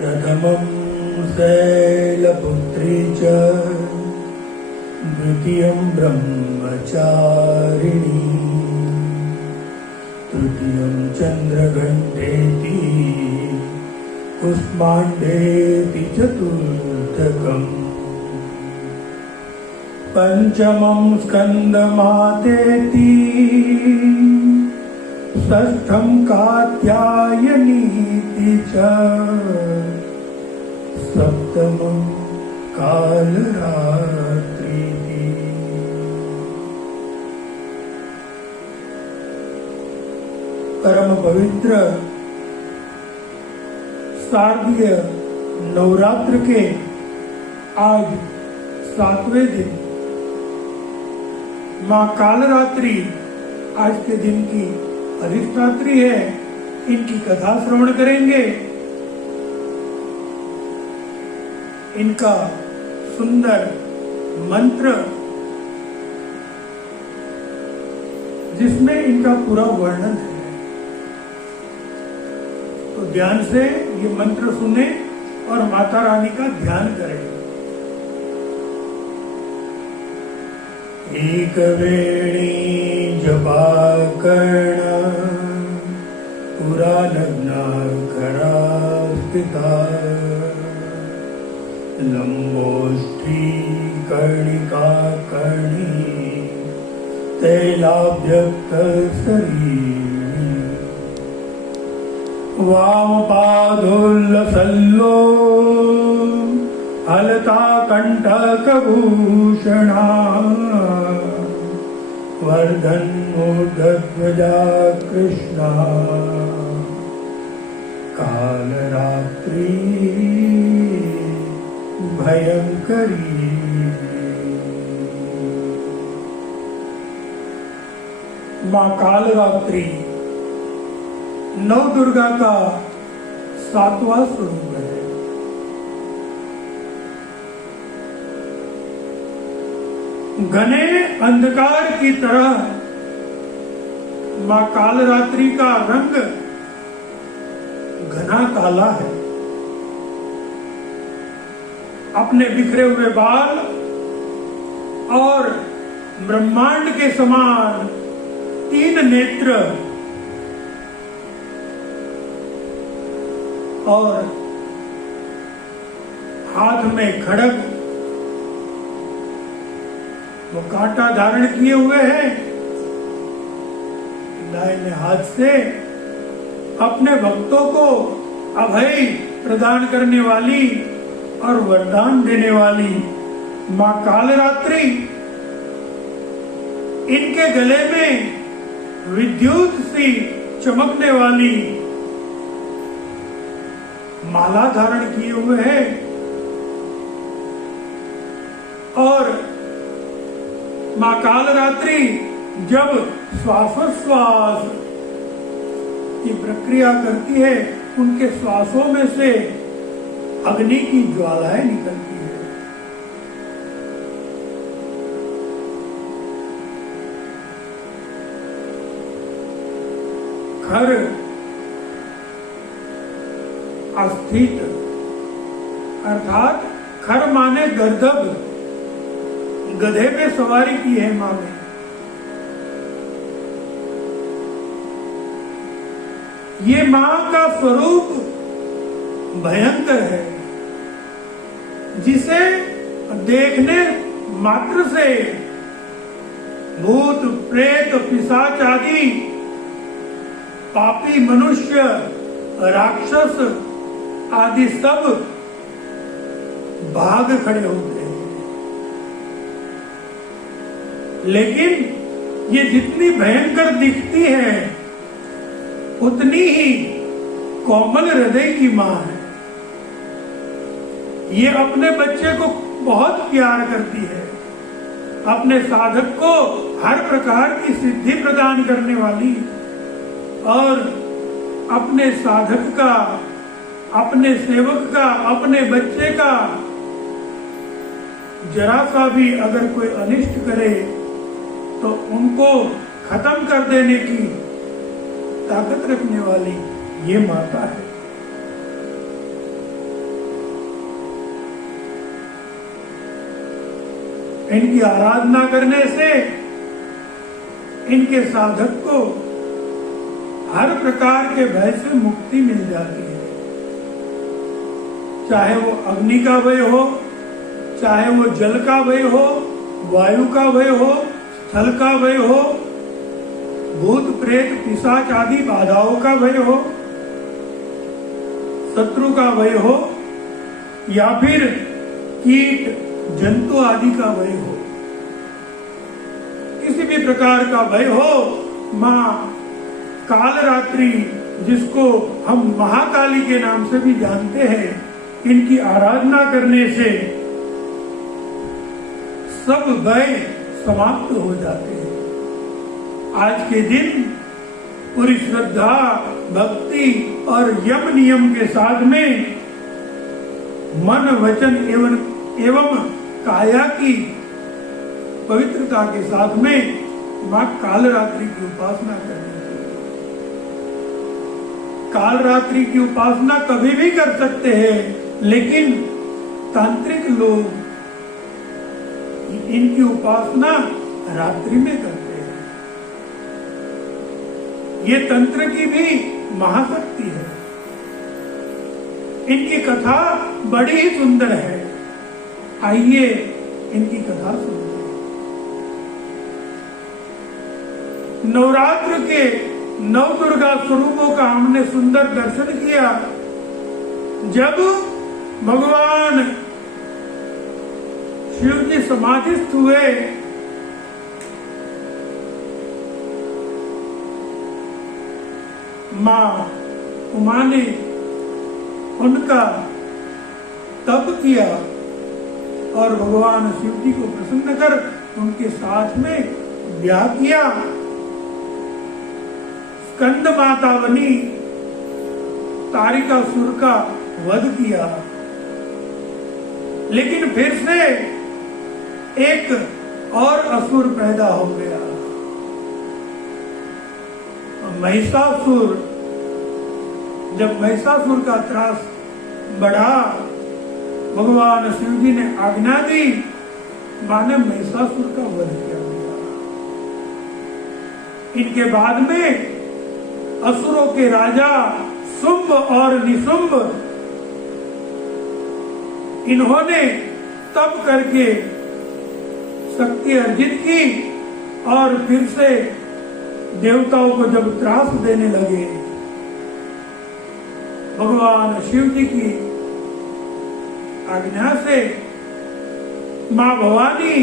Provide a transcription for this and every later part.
प्रथमं शैलपुत्री च द्वितीयं ब्रह्मचारिणी तृतीयं चन्द्रघण्टेति कुष्माण्डेति चतुर्थकम् पंचमं स्कन्दमातेति षष्ठं कात्यायनीति च सप्तमं कालरात्रिति। परम पवित्र शारदीय नवरात्र के आज 7वें दिन माँ कालरात्रि आज के दिन की अधिष्ठात्री है। इनकी कथा श्रवण करेंगे। इनका सुंदर मंत्र जिसमें इनका पूरा वर्णन है, तो ध्यान से ये मंत्र सुने और माता रानी का ध्यान करें। एक वेणी जपाकर्ण पुरा लग्नाकरा स्थिता लंबोष्ठी कर्णिका कर्णी तैलाभ्यक्त शरीरी वामपादोल्लसल्लो हलता कंठकभूषणा वर्धन्मूर्धध्वजा कृष्णा कालरात्रि भयंकरी। माँ कालरात्रि नव दुर्गा का 7वां स्वरूप है। घने अंधकार की तरह माँ कालरात्रि का रंग घना काला है। अपने बिखरे हुए बाल और ब्रह्मांड के समान 3 नेत्र और हाथ में खड्ग वो कांटा धारण किए हुए हैं। दाहिने हाथ से अपने भक्तों को अभय प्रदान करने वाली और वरदान देने वाली माँ कालरात्रि इनके गले में विद्युत सी चमकने वाली माला धारण किए हुए है और माँ कालरात्रि जब श्वासोश्वास की प्रक्रिया करती है, उनके श्वासों में से अग्नि की ज्वालाएं निकलती है। खर अस्थित अर्थात खर माने गर्दभ, गधे पे सवारी की है माँ ने। ये माँ का स्वरूप भयंकर है, जिसे देखने मात्र से भूत प्रेत पिशाच आदि पापी मनुष्य राक्षस आदि सब भाग खड़े होते हैं। लेकिन ये जितनी भयंकर दिखती है उतनी ही कोमल हृदय की माँ है। ये अपने बच्चे को बहुत प्यार करती है, अपने साधक को हर प्रकार की सिद्धि प्रदान करने वाली और अपने साधक का, अपने सेवक का, अपने बच्चे का जरा सा भी अगर कोई अनिष्ट करे तो उनको खत्म कर देने की ताकत रखने वाली ये माता है। इनकी आराधना करने से इनके साधक को हर प्रकार के भय से मुक्ति मिल जाती है। चाहे वो अग्नि का भय हो, चाहे वो जल का भय हो, वायु का भय हो, स्थल का भय हो, भूत प्रेत पिशाच आदि बाधाओं का भय हो, शत्रु का भय हो, या फिर कीट जंतु आदि का भय हो, किसी भी प्रकार का भय हो, माँ कालरात्रि, जिसको हम महाकाली के नाम से भी जानते हैं, इनकी आराधना करने से सब भय समाप्त हो जाते हैं। आज के दिन पूरी श्रद्धा, भक्ति और यम नियम के साथ में मन, वचन एवं काया की पवित्रता के साथ में मां कालरात्रि की उपासना करनी चाहिए। कालरात्रि की उपासना कभी भी कर सकते हैं, लेकिन तांत्रिक लोग इनकी उपासना रात्रि में करते हैं। ये तंत्र की भी महाशक्ति है। इनकी कथा बड़ी ही सुंदर है। आइए इनकी कथा सुनते हैं। नवरात्र के 9 दुर्गा स्वरूपों का हमने सुंदर दर्शन किया। जब भगवान शिव जी समाधिस्थ हुए, मां उमा ने उनका तप किया और भगवान शिव जी को प्रसन्न कर उनके साथ में ब्याह किया। स्कंद माता बनी, तारिकासुर का वध किया। लेकिन फिर से एक और असुर पैदा हो गया, महिषासुर। जब महिषासुर का त्रास बढ़ा, भगवान शिव जी ने आज्ञा दी, माने महिषासुर का वध किया गया। इनके बाद में असुरों के राजा शुंभ और निशुंभ, इन्होंने तप करके शक्ति अर्जित की और फिर से देवताओं को जब त्रास देने लगे, भगवान शिव जी की आज्ञा से मां भवानी,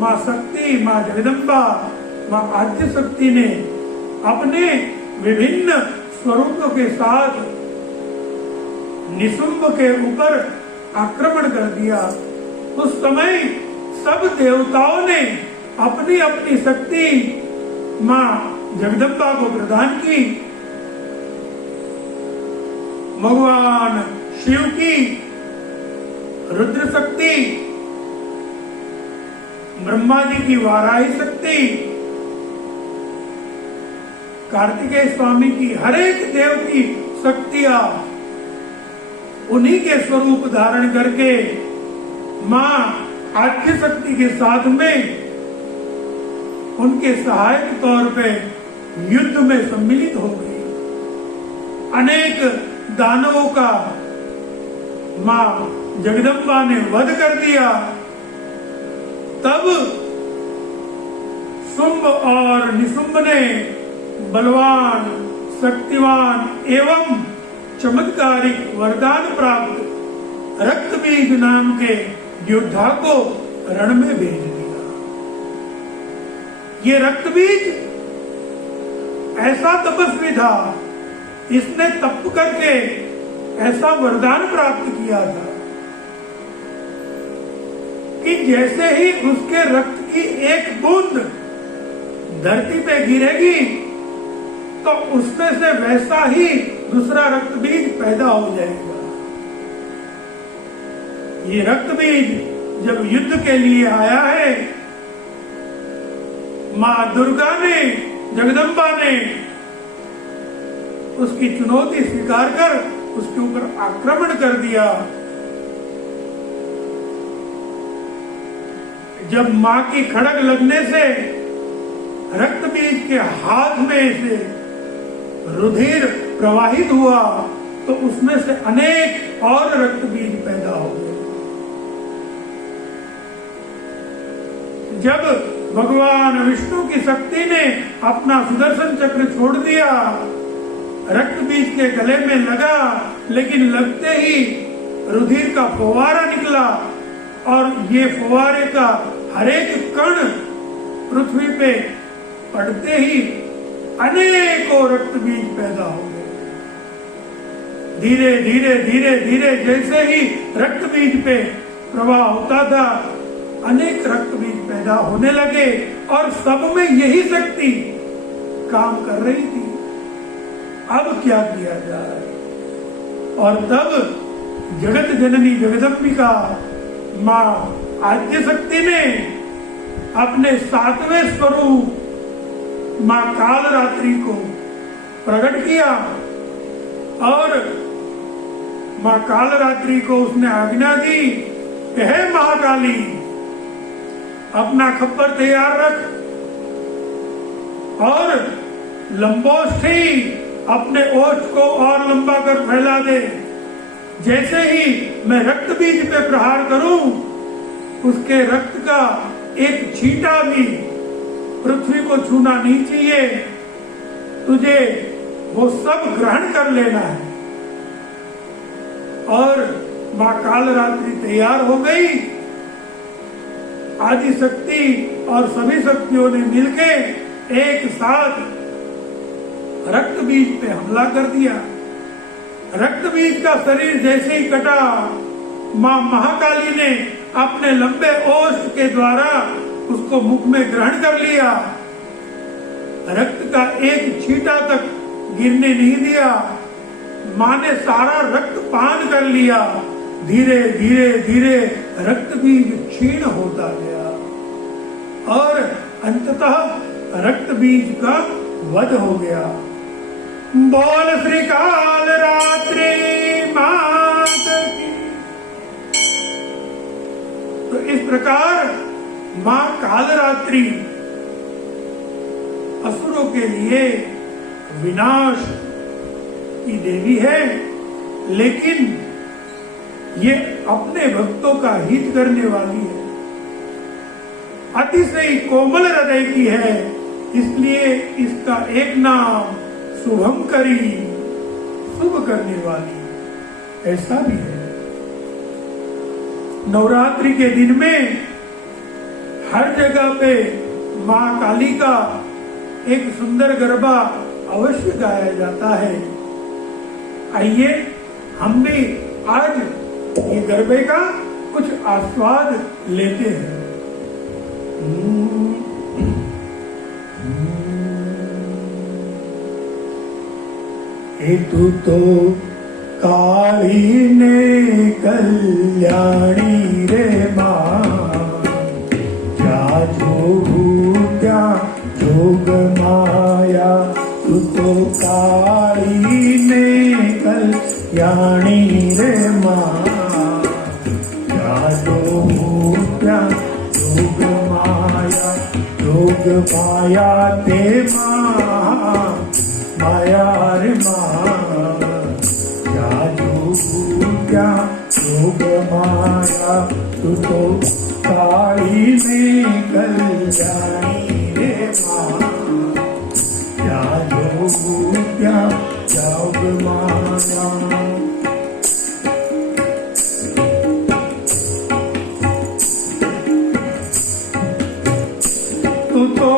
मां शक्ति, मां जगदम्बा, मां आद्य शक्ति ने अपने विभिन्न स्वरूपों के साथ निशुंभ के ऊपर आक्रमण कर दिया। उस समय सब देवताओं ने अपनी अपनी शक्ति मां जगदम्बा को प्रदान की। भगवान शिव की रुद्र शक्ति, ब्रह्मा जी की वाराही शक्ति, कार्तिकेय स्वामी की, हर एक देव की शक्तियां उन्हीं के स्वरूप धारण करके मां आद्य शक्ति के साथ में उनके सहायक तौर पे युद्ध में सम्मिलित हो गई। अनेक दानवों का मां जगदम्बा ने वध कर दिया। तब शुंभ और निशुंभ ने बलवान, शक्तिवान एवं चमत्कारिक वरदान प्राप्त रक्तबीज नाम के योद्धा को रण में भेज दिया। ये रक्तबीज ऐसा तपस्वी था, इसने तप करके ऐसा वरदान प्राप्त किया था कि जैसे ही उसके रक्त की एक बूंद धरती पे गिरेगी तो उसमें से वैसा ही दूसरा रक्तबीज पैदा हो जाएगा। ये रक्तबीज जब युद्ध के लिए आया है, मां दुर्गा ने, जगदम्बा ने उसकी चुनौती स्वीकार कर उसके ऊपर आक्रमण कर दिया। जब माँ की खड़ग लगने से रक्त बीज के हाथ में से रुधिर प्रवाहित हुआ तो उसमें से अनेक और रक्त बीज पैदा हो गए। जब भगवान विष्णु की शक्ति ने अपना सुदर्शन चक्र छोड़ दिया, रक्त बीज के गले में लगा, लेकिन लगते ही रुधिर का फव्वारा निकला और ये फव्वारे का हर एक कण पृथ्वी पे पड़ते ही अनेकों रक्त बीज पैदा हो गए। धीरे धीरे धीरे धीरे जैसे ही रक्त बीज पे प्रवाह होता था, अनेक रक्त बीज पैदा होने लगे और सब में यही शक्ति काम कर रही थी। अब क्या किया जाए? और तब जगत जननी जगदम्बिका माँ आद्य शक्ति ने अपने 7वें स्वरूप माँ कालरात्रि को प्रकट किया और माँ कालरात्रि को उसने आज्ञा दी कि हे महाकाली, अपना खप्पर तैयार रख और लंबोष्ठी अपने ओष्ठ को और लंबा कर फैला दे। जैसे ही मैं रक्त बीज पे प्रहार करूं, उसके रक्त का एक छींटा भी पृथ्वी को छूना नहीं चाहिए, तुझे वो सब ग्रहण कर लेना है। और माँ कालरात्रि तैयार हो गई। आदि शक्ति और सभी शक्तियों ने मिलके एक साथ रक्त बीज पे हमला कर दिया। रक्त बीज का शरीर जैसे ही कटा, माँ महाकाली ने अपने लंबे ओष्ठ के द्वारा उसको मुख में ग्रहण कर लिया। रक्त का एक छींटा तक गिरने नहीं दिया। माँ ने सारा रक्त पान कर लिया। धीरे धीरे धीरे रक्त बीज क्षीण होता गया और अंततः रक्त बीज का वध हो गया। बोल श्री कालरात्रि मात की। तो इस प्रकार माँ कालरात्रि असुरों के लिए विनाश की देवी है, लेकिन ये अपने भक्तों का हित करने वाली है। अतिशय कोमल हृदय की है, इसलिए इसका एक नाम शुभंकरी, शुभ करने वाली, ऐसा भी है। नवरात्रि के दिन में हर जगह पे माँ काली का एक सुंदर गरबा अवश्य गाया जाता है। आइए हम भी आज ये गरबे का कुछ आस्वाद लेते हैं। तू तो काली ने कल्याणी रे माँ, क्या क्या जोग माया। तू तो काली ने कल्याणी रे माँ, क्या क्या जोग माया। जोग माया ते माँ, माया रे माँ, क्या जोग माया। तू तो काली में कल्याणी रे माँ, क्या जोग माया। तू तो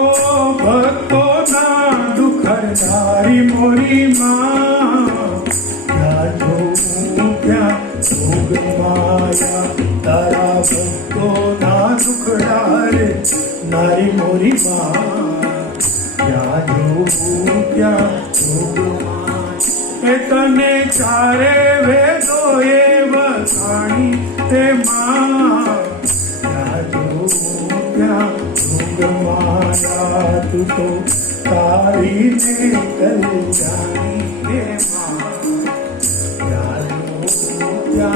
भक्तो ना दुख हरनारी मोरी माँ, क्या जोग माया। तारा भक्तो ना दुख डारे नारी मोरी माँ, क्या जोग माया। तने चारे वेदो ये बखानी ते माँ, क्या जोग माया। तू तो तारी ने कल्याणी रे माँ, क्या जोग माया।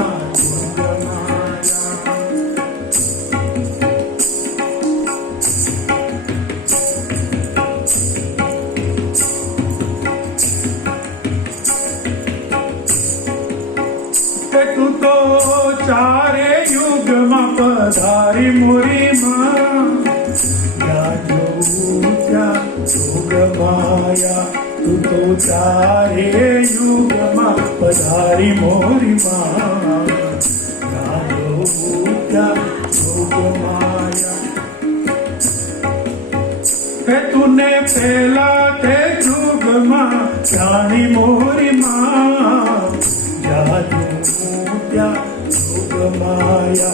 तू तो चारे युग में पधारी मोरी माँ, क्या जो क्या जोग माया, तू तो चारे युग में पधारी मोरी माँ, क्या जो क्या जोग माया। तूने पहला ते जुग माँ जानी मोरी माँ, जादू क्या जुग माया,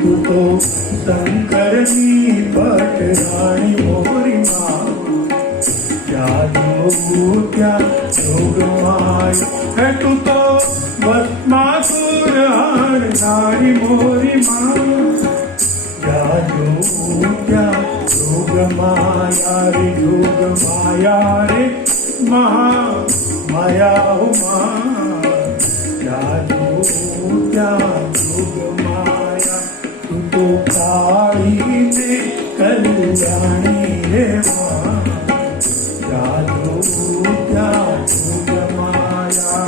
तू तो शंकरनी पट रानी मोरी माँ, जादू क्या जुग माया, तू तो भस्मासुर हर नारी मोरी माँ, जादू क्या जोग माया रे, जोग माया रे, महा माया हो माँ, जादू क्या जोग माया, तू तो काली में कल्याणी रे माँ, जादू क्या जोग माया।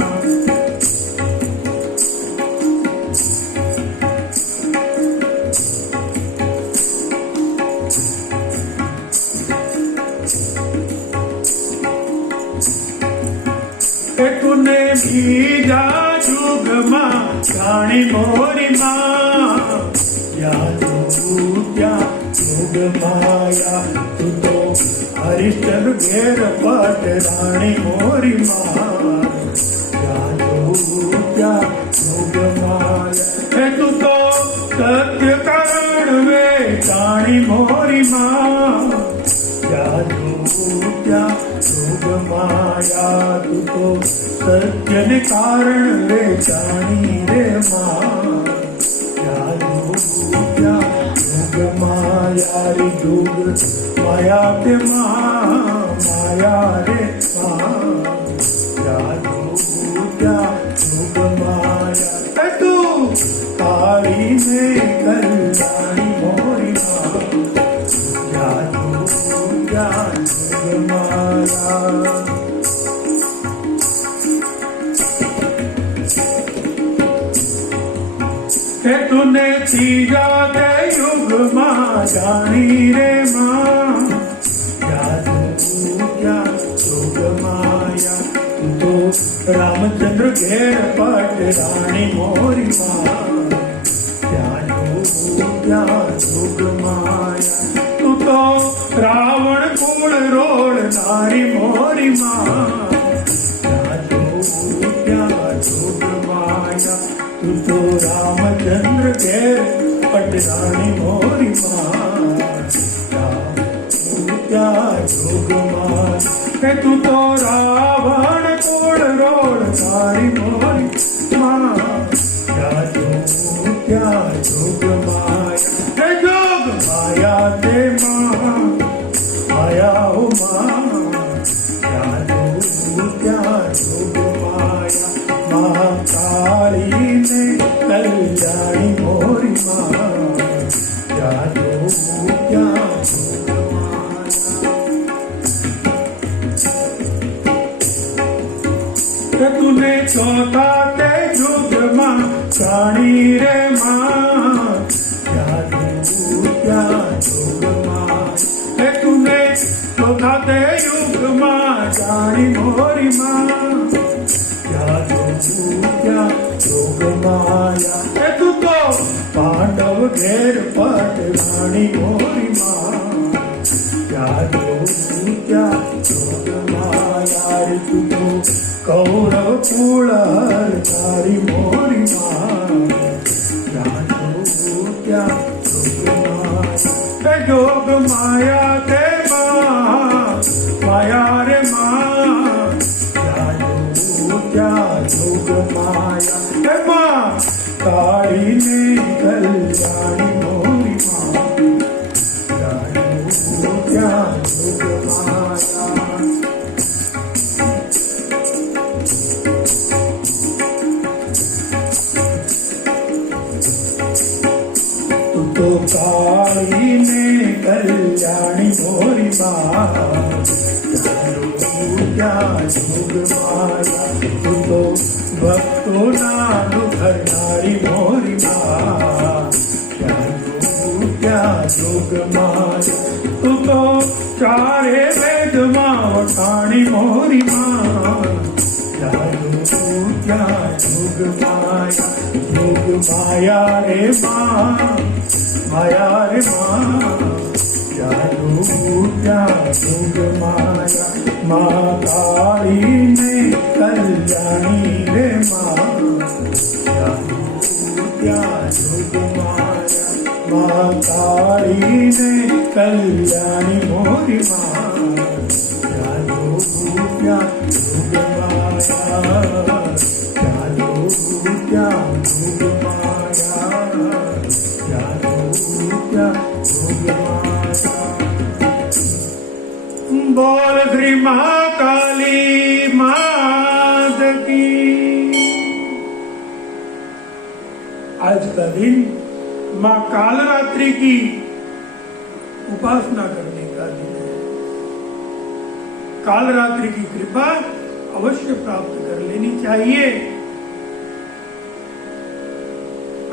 तूने बीजा जुग माँ जानी मोरी माँ, जादू क्या जुग माया, तू तो हरिश्चंद्र घेर पट रानी मोरी माँ, जादू क्या जुग माया, तू तो सत्य कारण वे जानी मोरी माँ, जादू क्या जोग माया, तू तो सत्य ने कारण रे जानी रे माँ, जादू क्या जोग माया रे, जोग माया के माँ माया रे माँ, जादू क्या जोग माया, तू काली में कल्याणी मोरी माँ, जादू क्या जोग माया। तूने तीजा ते युग माँ जानी रे माँ, जादू क्या जोग माया, तू तो रामचंद्र घेर पट रानी मोरी माँ, जादू क्या जोग माया, तू तो रावण कुल रोल नारी मोरी माँ, जादू क्या जोग माया, तू तो रामचंद्र घेर पट रानी मोरी माँ, क्या जोग माया, तू तो रावण कुल रोल नारी मोरी माँ, जादू क्या जोग माया, जोग माया ते माँ माया हो माँ, जादू क्या जोग माया, महाकाली ने कल्याणी मोरी माँ, जादू क्या जोग माया। तूने चौथा ते जुग माँ जानी रे माँ, जादू क्या जोग माया, तूने चौथा ते युग माँ जानी मोरी माँ, जादू क्या जोग माया, तू तो पांडव घेर पट रानी मोरी माँ, जादू क्या जोग माया रे, तू तो कौरव कुल हर तारी मोरी माँ, जादू क्या जोग माया, जोग माया ते माँ माया रे माँ, जादू क्या जोग माया, माँ काली ने कल्याणी मोरी माँ, जादू क्या जोग माया। तू तो काली ने कल्याणी मोरी माँ, जादू क्या जोग माया, तू तो भक्तों ना दुख हर नारी मोरी माँ, क्या जोग माया, तू तो चारे वेद माँ वखाणी मोरी माँ, क्या जोग माया, जोग माया रे माँ, माया रे माँ, क्या जोग माया, माँ काली ने कल्याणी रे माँ, क्या जोग माया, माँ काली ने कल्याणी मोरी माँ, क्या जोग माया, क्या जोग माया, क्या जोग माया। बोल श्री महाकाली मात की। आज का दिन माँ कालरात्रि की उपासना करने का दिन है। कालरात्रि की कृपा अवश्य प्राप्त कर लेनी चाहिए।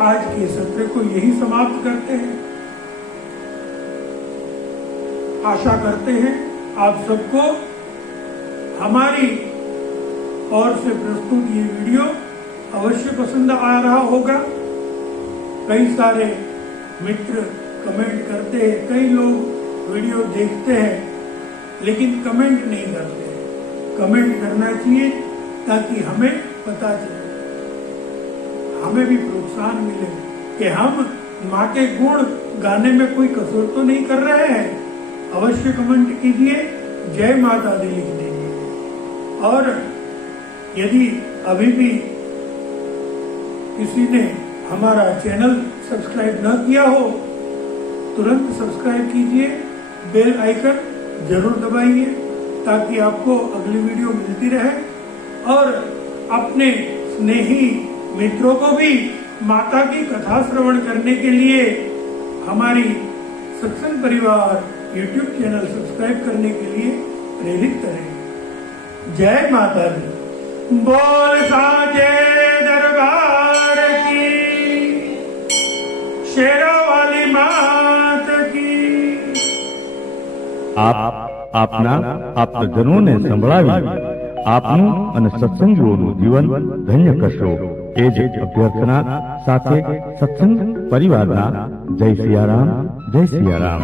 आज के सत्र को यही समाप्त करते हैं। आशा करते हैं आप सबको हमारी ओर से प्रस्तुत ये वीडियो अवश्य पसंद आ रहा होगा। कई सारे मित्र कमेंट करते हैं, कई लोग वीडियो देखते हैं लेकिन कमेंट नहीं करते हैं। कमेंट करना चाहिए ताकि हमें पता चले, हमें भी प्रोत्साहन मिले कि हम माँ के गुण गाने में कोई कसर तो नहीं कर रहे हैं। अवश्य कमेंट कीजिए, जय माता दी लिख दीजिए। और यदि अभी भी किसी ने हमारा चैनल सब्सक्राइब न किया हो, तुरंत सब्सक्राइब कीजिए, बेल आइकन जरूर दबाइए ताकि आपको अगली वीडियो मिलती रहे। और अपने स्नेही मित्रों को भी माता की कथा श्रवण करने के लिए हमारी सत्संग परिवार YouTube चैनल सब्सक्राइब करने के लिए प्रेरित करें। जय माता दी। बोल साचे दरबार की, शेरों वाली मात की। આપના આપજનોને સંભળાવી આપનું અને સત્સંગીઓનું જીવન ધન્ય કરશો એ જ અભ્યર્થના સાથે સત્સંગ પરિવારના જય સિયારામ, જય સિયારામ।